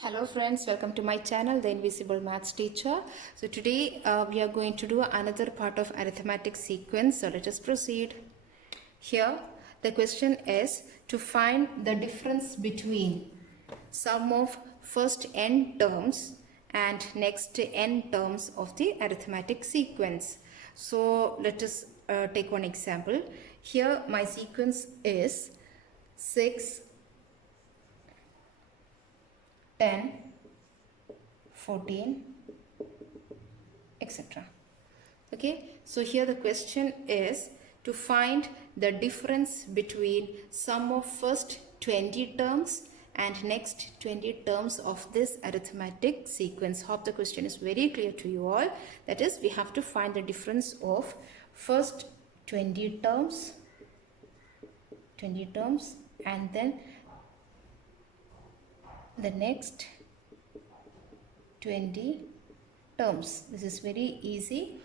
Hello friends, welcome to my channel, The Invisible Maths Teacher. So today we are going to do another part of arithmetic sequence. So let us proceed. Here the question is to find the difference between sum of first n terms and next n terms of the arithmetic sequence. So let us take one example. Here my sequence is 6, 10, 14, etc. Okay, so here the question is to find the difference between sum of first 20 terms and next 20 terms of this arithmetic sequence. Hope the question is very clear to you all. That is, we have to find the difference of first 20 terms and then the next 20 terms. This is very easy.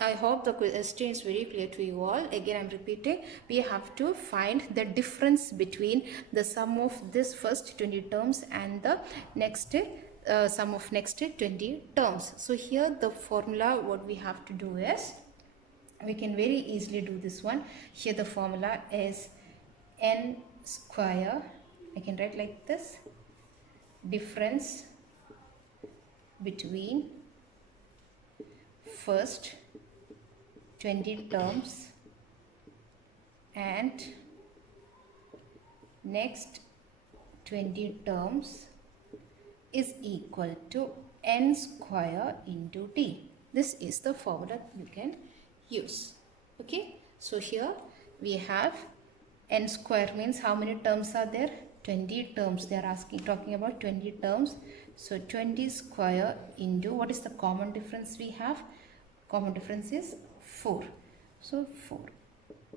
I hope the question is very clear to you all. Again, I am repeating. We have to find the difference between the sum of this first 20 terms and the next sum of next 20 terms. So here the formula what we have to do is, we can very easily do this one. Here the formula is n square. I can write like this: difference between first 20 terms and next 20 terms is equal to n square into t. This is the formula you can use. Okay, so here we have n square means how many terms are there? 20 terms. They are talking about 20 terms. So 20 square into, what is the common difference we have? Common difference is 4. So 4.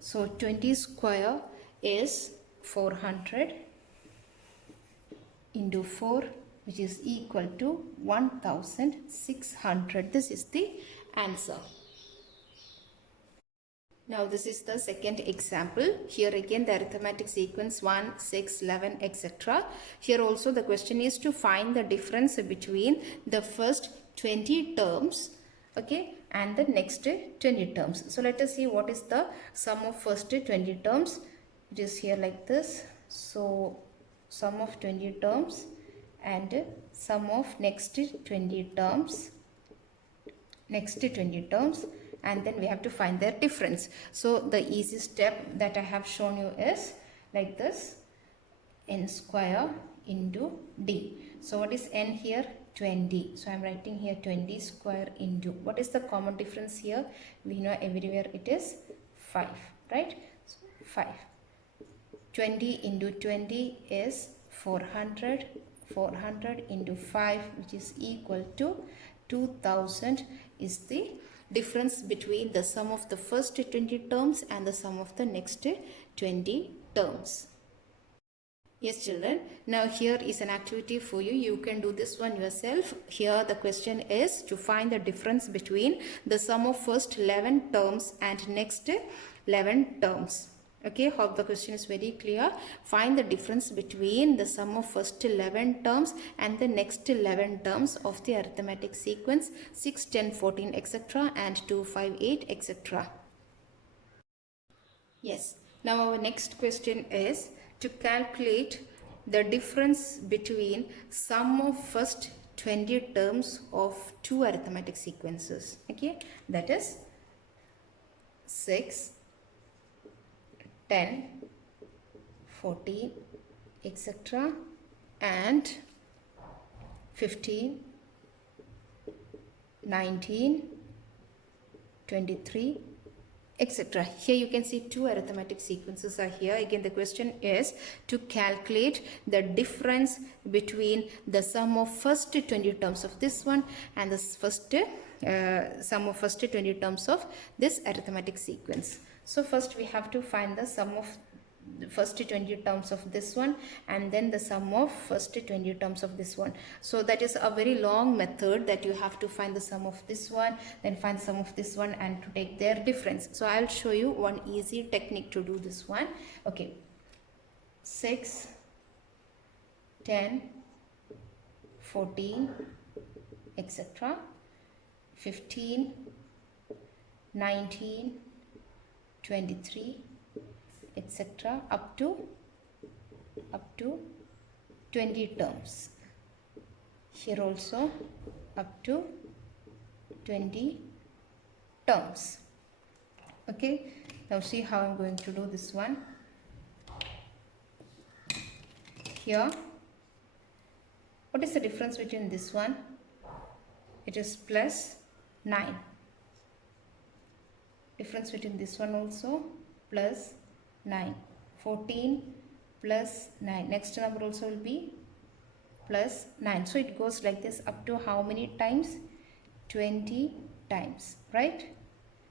So 20 square is 400 into 4, which is equal to 1600. This is the answer. Now this is the second example. Here again the arithmetic sequence 1, 6, 11, etc. Here also the question is to find the difference between the first 20 terms, okay, and the next 20 terms. So let us see what is the sum of first 20 terms. It is here like this. So sum of 20 terms and sum of next 20 terms. And then we have to find their difference. So the easy step that I have shown you is like this: n square into d. So what is n here? 20. So I am writing here 20 square into, what is the common difference here? We know everywhere it is 5, right? So 5. 20 into 20 is 400. 400 into 5, which is equal to 2000, is the difference between the sum of the first 20 terms and the sum of the next 20 terms. Yes children, now here is an activity for you. You can do this one yourself. Here the question is to find the difference between the sum of first 11 terms and next 11 terms. Okay, hope the question is very clear. Find the difference between the sum of first 11 terms and the next 11 terms of the arithmetic sequence 6, 10, 14, etc. and 2, 5, 8, etc. Yes, now our next question is to calculate the difference between sum of first 20 terms of two arithmetic sequences. Okay, that is 6, 10, 14, etc. and 15, 19, 23, etc. Here you can see two arithmetic sequences are here. Again the question is to calculate the difference between the sum of first 20 terms of this one and the first sum of first 20 terms of this arithmetic sequence. So first we have to find the sum of the first 20 terms of this one and then the sum of first 20 terms of this one. So that is a very long method that you have to find the sum of this one, then find the sum of this one and to take their difference. So I'll show you one easy technique to do this one. Okay, 6, 10, 14, etc. 15, 19, 23, etc. up to 20 terms. Here also up to 20 terms. Okay, now see how I'm going to do this one. Here, what is the difference between this one? It is plus 9. Difference between this one also plus 9. 14 plus 9. Next number also will be plus 9. So it goes like this up to how many times? 20 times, right?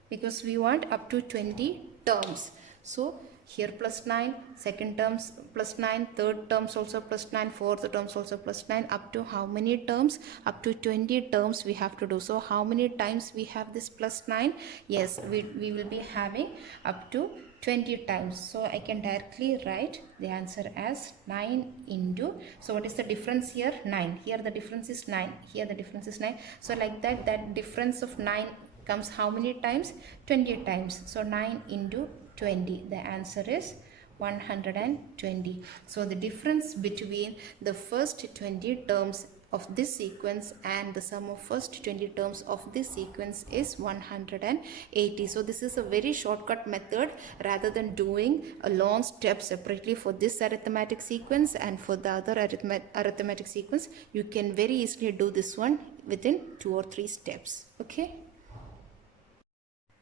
Because we want up to 20 terms. So here plus 9, second terms plus 9, third terms also plus 9, fourth terms also plus 9, up to how many terms? Up to 20 terms we have to do. So how many times we have this plus 9? Yes, we will be having up to 20 times. So I can directly write the answer as 9 into, so what is the difference here? 9. Here the difference is 9. Here the difference is 9. So like that difference of 9 comes how many times? 20 times. So 9 into 20. The answer is 120. So the difference between the first 20 terms of this sequence and the sum of first 20 terms of this sequence is 180. So this is a very shortcut method rather than doing a long step separately for this arithmetic sequence and for the other arithmetic sequence. You can very easily do this one within 2 or 3 steps. Okay.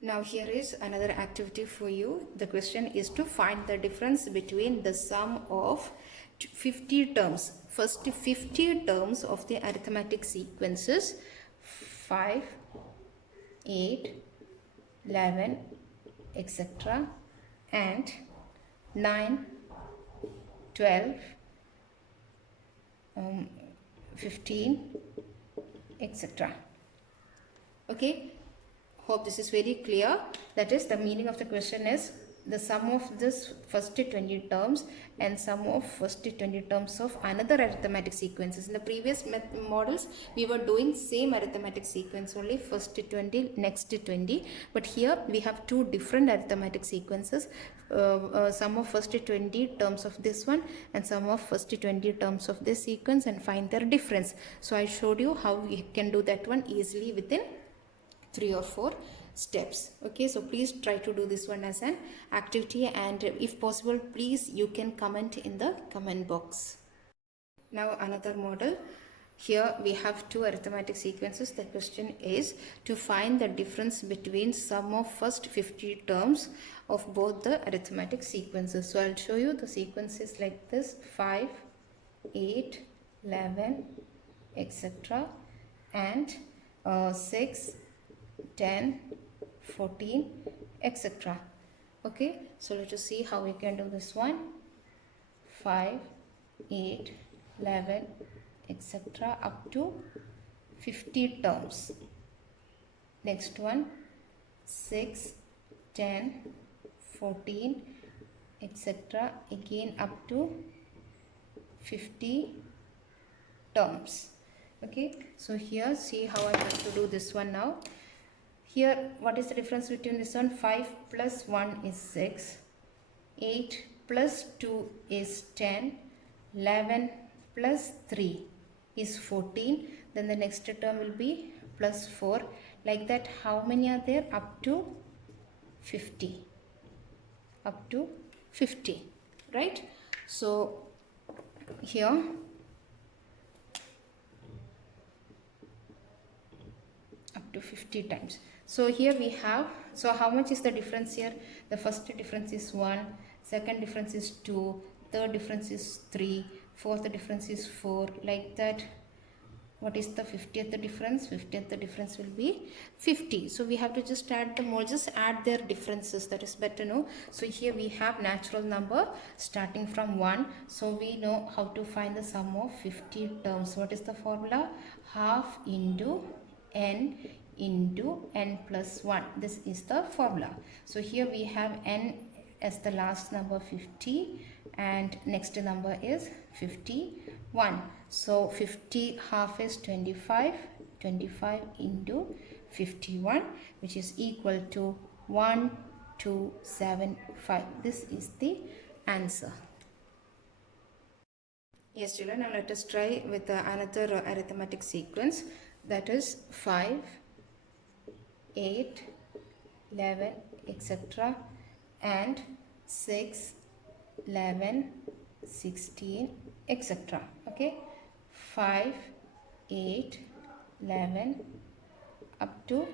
Now here is another activity for you. The question is to find the difference between the sum of 50 terms. First 50 terms of the arithmetic sequences 5, 8, 11, etc. and 9, 12, 15, etc. Okay. Hope this is very clear. That is, the meaning of the question is the sum of this first 20 terms and sum of first 20 terms of another arithmetic sequences. In the previous models, we were doing same arithmetic sequence, only first 20, next 20. But here we have 2 different arithmetic sequences. Sum of first 20 terms of this one and sum of first 20 terms of this sequence and find their difference. So I showed you how we can do that one easily within 3 or 4 steps. Okay, so please try to do this one as an activity, and if possible, please you can comment in the comment box. Now another model. Here we have 2 arithmetic sequences. The question is to find the difference between sum of first 50 terms of both the arithmetic sequences. So I'll show you the sequences like this: 5, 8, 11, etc. and 6, 10, 14, etc. Okay, so let us see how we can do this one. 5, 8, 11, etc. up to 50 terms. Next one, 6, 10, 14, etc. again up to 50 terms. Okay, so here see how I have to do this one now. Here, what is the difference between this one? 5 plus 1 is 6, 8 plus 2 is 10, 11 plus 3 is 14. Then the next term will be plus 4. Like that, how many are there? Up to 50. Up to 50, right? So here up to 50 times. So here we have, so how much is the difference here? The first difference is 1, second difference is 2, third difference is 3, fourth difference is 4, like that. What is the 50th difference? 50th difference will be 50. So we have to just add them all, just add their differences. That is better, no? So here we have natural number starting from 1. So we know how to find the sum of 50 terms. What is the formula? Half into n into n plus 1. This is the formula. So here we have n as the last number 50 and next number is 50 1. So 50 half is 25. 25 into 51, which is equal to 1275. This is the answer. Yes, children, now let us try with another arithmetic sequence, that is 5, 8, 11, etc. and 6, 11, 16, etc. Okay, 5, 8, 11 up to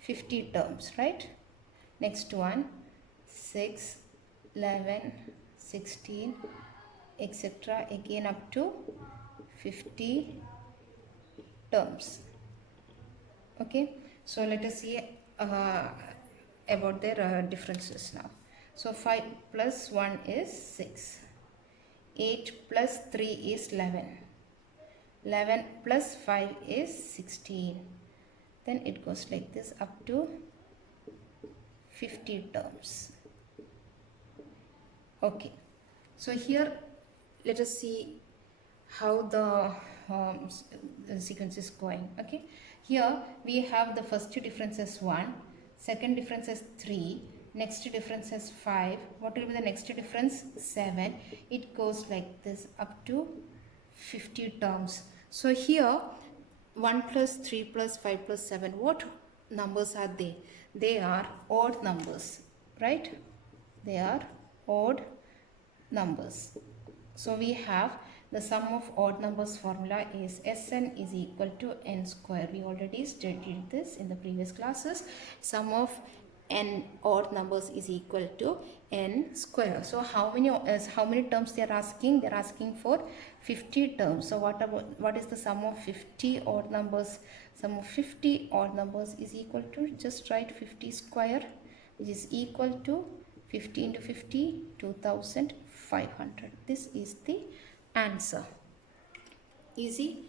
50 terms, right? Next one, 6, 11, 16, etc. again up to 50 terms. Okay, so let us see about their differences now. So 5 plus 1 is 6. 8 plus 3 is 11. 11 plus 5 is 16. Then it goes like this up to 50 terms. Okay, so here let us see how the sequence is going. Okay, here we have the first difference as 1, second difference as 3, next difference as 5. What will be the next difference? 7. It goes like this up to 50 terms. So here 1 plus 3 plus 5 plus 7, what numbers are they? They are odd numbers, right? They are odd numbers. So we have the sum of odd numbers formula is Sn is equal to n square. We already studied this in the previous classes. Sum of n odd numbers is equal to n square. So how many terms they are asking? They are asking for 50 terms. So what is the sum of 50 odd numbers? Sum of 50 odd numbers is equal to, just write 50 square, which is equal to 50 into 50, 2500. This is the answer. Easy.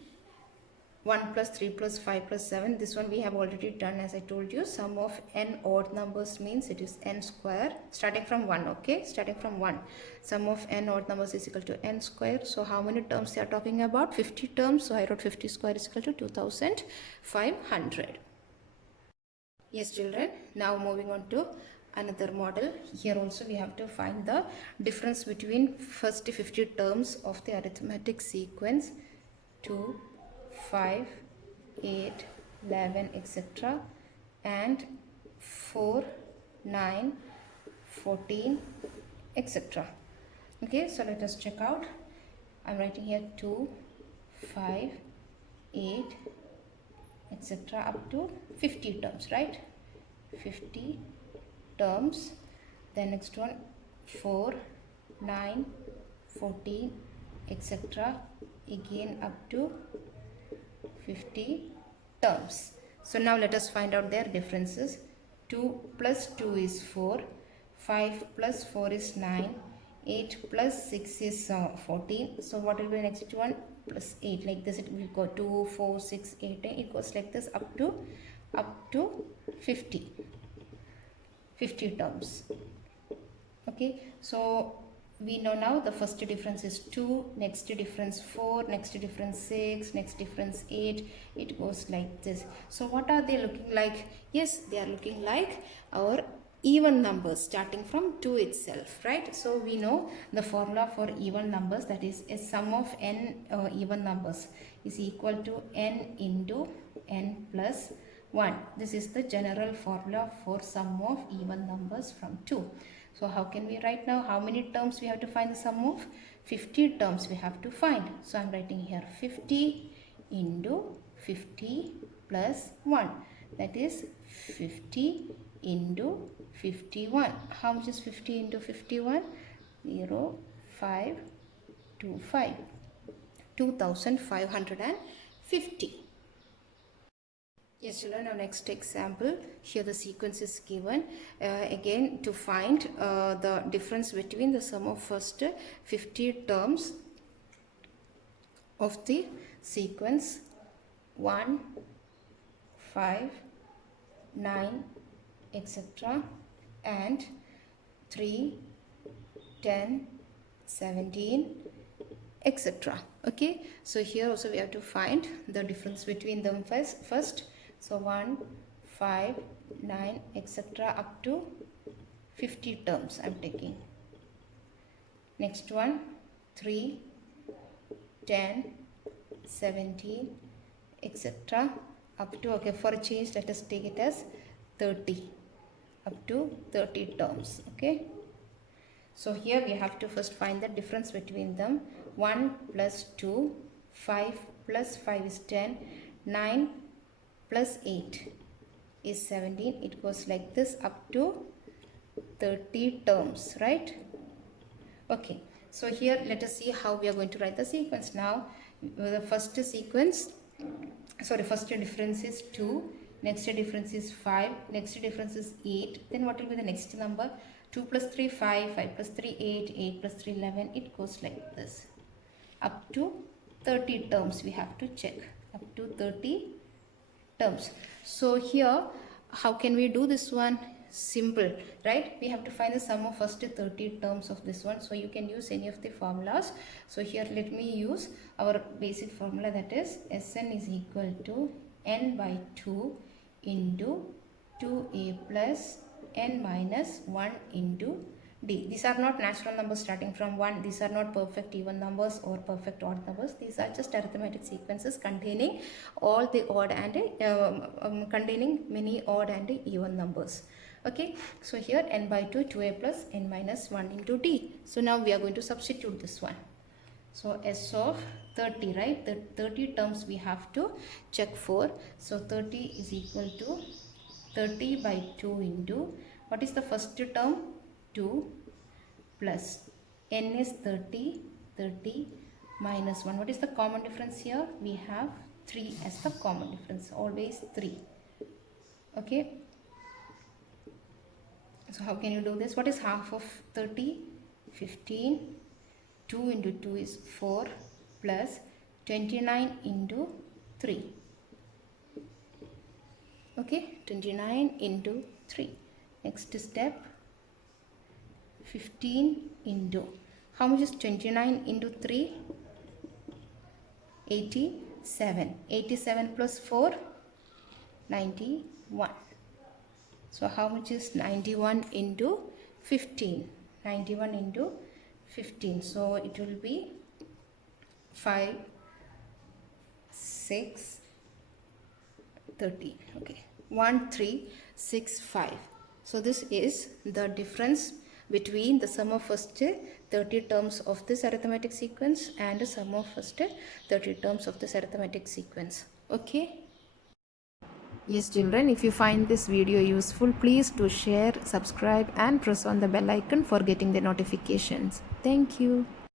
1 plus 3 plus 5 plus 7. This one we have already done, as I told you. Sum of n odd numbers means it is n square, starting from 1. Okay, starting from 1. Sum of n odd numbers is equal to n square. So how many terms they are talking about? 50 terms. So I wrote 50 square is equal to 2500. Yes, children. Now moving on to another model. Here also we have to find the difference between first 50 terms of the arithmetic sequence 2, 5, 8, 11, etc. and 4, 9, 14, etc. Okay, so let us check out. I'm writing here 2, 5, 8, etc. up to 50 terms, right? 50 terms. Then next one 4, 9, 14, etc. again up to 50 terms. So now let us find out their differences. 2 plus 2 is 4, 5 plus 4 is 9, 8 plus 6 is 14. So what will be the next one? Plus 8. Like this it will go 2, 4, 6, 8. It goes like this up to 50 terms. Okay, so we know now the first difference is 2, next difference 4, next difference 6, next difference 8. It goes like this. So what are they looking like? Yes, they are looking like our even numbers starting from 2 itself, right? So we know the formula for even numbers, that is a sum of n even numbers is equal to n into n plus 1. This is the general formula for sum of even numbers from 2. So how can we write now? How many terms we have to find the sum of? 50 terms we have to find. So I'm writing here 50 into 50 plus 1. That is 50 into 51. How much is 50 into 51? 0, 5, 2, 5. 2550. Yes, children, our next example. Here the sequence is given. Again, to find the difference between the sum of first 50 terms of the sequence 1, 5, 9, etc. and 3, 10, 17, etc. Okay, so here also we have to find the difference between them first. So 1, 5, 9, etc. up to 50 terms I'm taking. Next one, 3, 10, 17, etc. up to, okay, for a change let us take it as 30, up to 30 terms. Okay, so here we have to first find the difference between them. 1 plus 2, 5 plus 5 is 10, 9 plus 8 is 17. It goes like this up to 30 terms, right? Okay, so here let us see how we are going to write the sequence. Now the first difference is 2, next difference is 5, next difference is 8. Then what will be the next number? 2 plus 3 5, 5 plus 3 8, 8 plus 3 11. It goes like this up to 30 terms. We have to check up to 30 terms. So here how can we do this one? Simple, right? We have to find the sum of first 30 terms of this one. So you can use any of the formulas. So here let me use our basic formula, that is Sn is equal to n by 2 into 2a plus n minus 1 into d. These are not natural numbers starting from 1. These are not perfect even numbers or perfect odd numbers. These are just arithmetic sequences containing all the odd and containing many odd and even numbers. Okay, so here n by 2, 2a plus n minus 1 into d. So now we are going to substitute this one. So S of 30, right? The 30 terms we have to check for. So 30 is equal to 30 by 2 into, what is the first term? 2 plus n is 30, 30 minus 1. What is the common difference here? We have 3 as the common difference, always 3. Okay, so how can you do this? What is half of 30? 15. 2 into 2 is 4 plus 29 into 3. Okay, 29 into 3. Next step, 15 into, how much is 29 into 3? 87. 87 plus 4? 91. So how much is 91 into 15? 91 into 15. So it will be 5, 6, 13. Okay, 1, 3, 6, 5. So this is the difference between the sum of first 30 terms of this arithmetic sequence and the sum of first 30 terms of this arithmetic sequence. Okay. Yes children, if you find this video useful, please do share, subscribe and press on the bell icon for getting the notifications. Thank you.